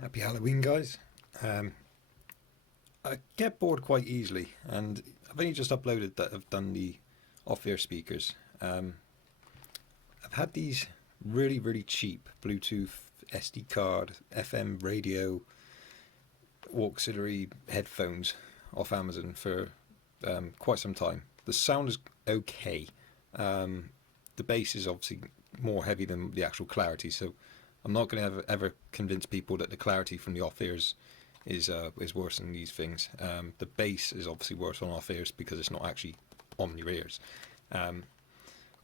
Happy Halloween, guys. Um, I get bored quite easily, and I've only just uploaded that I've done the off-ear speakers. Um, I've had these really cheap Bluetooth SD card, FM radio, auxiliary headphones off Amazon for quite some time. The sound is okay. Um, the bass is obviously more heavy than the actual clarity, so I'm not going to ever convince people that the clarity from the off ears is worse than these things. The bass is obviously worse on off ears because it's not actually on your ears. Um,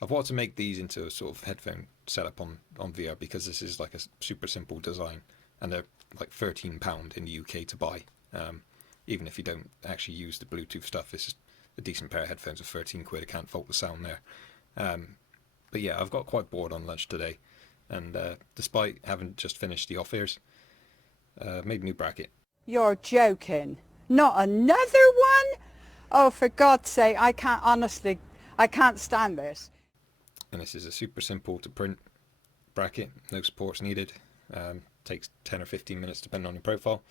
I've wanted to make these into a sort of headphone setup on VR because this is like a super simple design, and they're like £13 in the UK to buy. Even if you don't actually use the Bluetooth stuff, it's a decent pair of headphones for 13 quid. I can't fault the sound there. But yeah, I've got quite bored on lunch today, and despite having just finished the off ears, made a new bracket. You're joking. Not another one? Oh, for God's sake, I can't, honestly, I can't stand this. And this is a super simple to print bracket, no supports needed. Takes 10 or 15 minutes depending on your profile.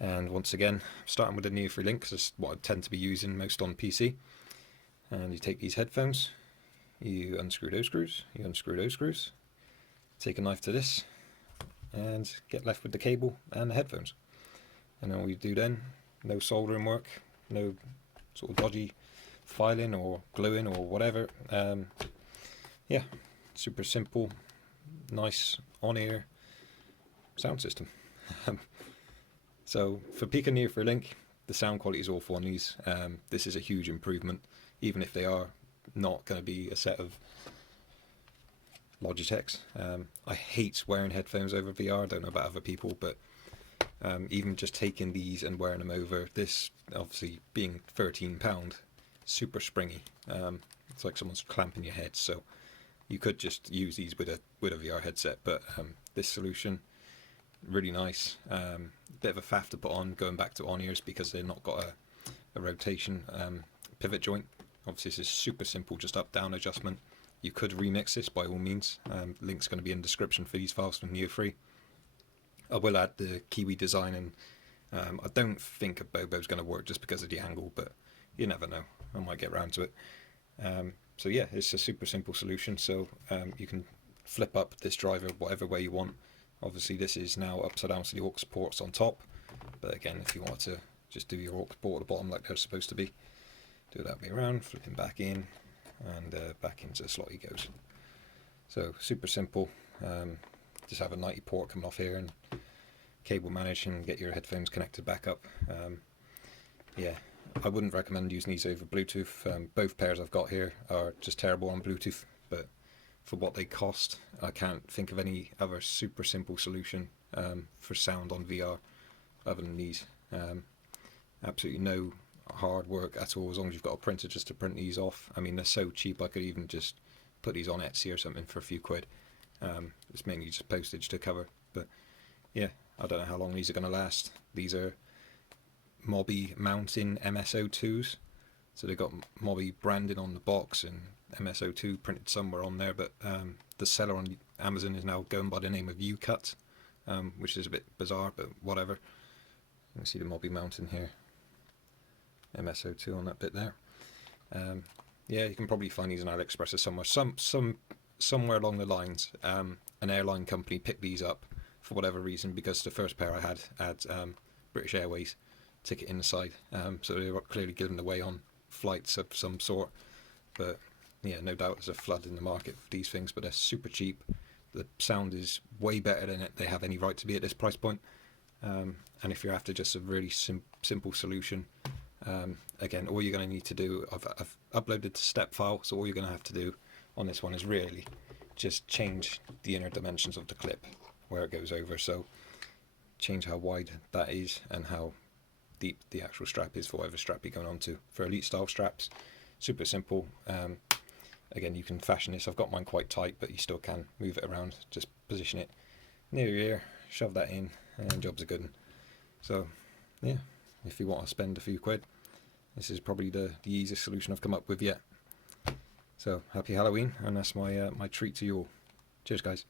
And once again, starting with the near-free link, because it's what I tend to be using most on PC. And you take these headphones, you unscrew those screws, you unscrew those screws, take a knife to this, and get left with the cable and the headphones. And then all you do then, no soldering work, no sort of dodgy filing or gluing or whatever. Yeah, super simple, nice on-ear sound system. So for peak and near for a link, the sound quality is awful on these. This is a huge improvement, even if they are not going to be a set of Logitechs. I hate wearing headphones over VR. I don't know about other people, but even just taking these and wearing them over, this obviously being £13, super springy. It's like someone's clamping your head. So you could just use these with a VR headset, but this solution, really nice. Bit of a faff to put on going back to on ears because they've not got a rotation pivot joint. Obviously this is super simple, just up down adjustment. You could remix this by all means. Link's going to be in the description for these files from Neo Free. I will add the Kiwi design, and I don't think a Bobo's going to work just because of the angle, but you never know. I might get around to it. So yeah, it's a super simple solution. So you can flip up this driver whatever way you want. Obviously this is now upside down, so the aux ports on top. But again, if you want to just do your aux port at the bottom like they're supposed to be, do it that way around, flipping back in, and back into the slot he goes. So super simple. Just have a 90 port coming off here and cable manage and get your headphones connected back up. Yeah, I wouldn't recommend using these over Bluetooth. Both pairs I've got here are just terrible on Bluetooth, but for what they cost, I can't think of any other super simple solution for sound on VR other than these. Absolutely no hard work at all, as long as you've got a printer just to print these off. I mean, they're so cheap, I could even just put these on Etsy or something for a few quid. It's mainly just postage to cover, but yeah, I don't know how long these are going to last. These are Mobby Mountain MSO2s, so they've got Mobby branding on the box and MSO2 printed somewhere on there, but the seller on Amazon is now going by the name of U-Cut, which is a bit bizarre, but whatever. You can see the Mobby Mountain here, MSO2 on that bit there. Yeah, you can probably find these on AliExpress or somewhere along the lines. An airline company picked these up for whatever reason, because the first pair I had British Airways ticket inside, so they were clearly given away on flights of some sort. But yeah, no doubt there's a flood in the market for these things, but they're super cheap. The sound is way better than they have any right to be at this price point. And if you're after just a really simple solution, again, all you're going to need to do, I've uploaded the step file, so all you're going to have to do on this one is really just change the inner dimensions of the clip where it goes over. So change how wide that is and how deep the actual strap is for whatever strap you're going on to. For elite style straps, super simple. Again, you can fashion this. I've got mine quite tight, but you still can move it around. Just position it near your ear, shove that in, and jobs are good. So yeah, if you want to spend a few quid, this is probably the easiest solution I've come up with yet. So happy Halloween, and that's my treat to you all. Cheers, guys.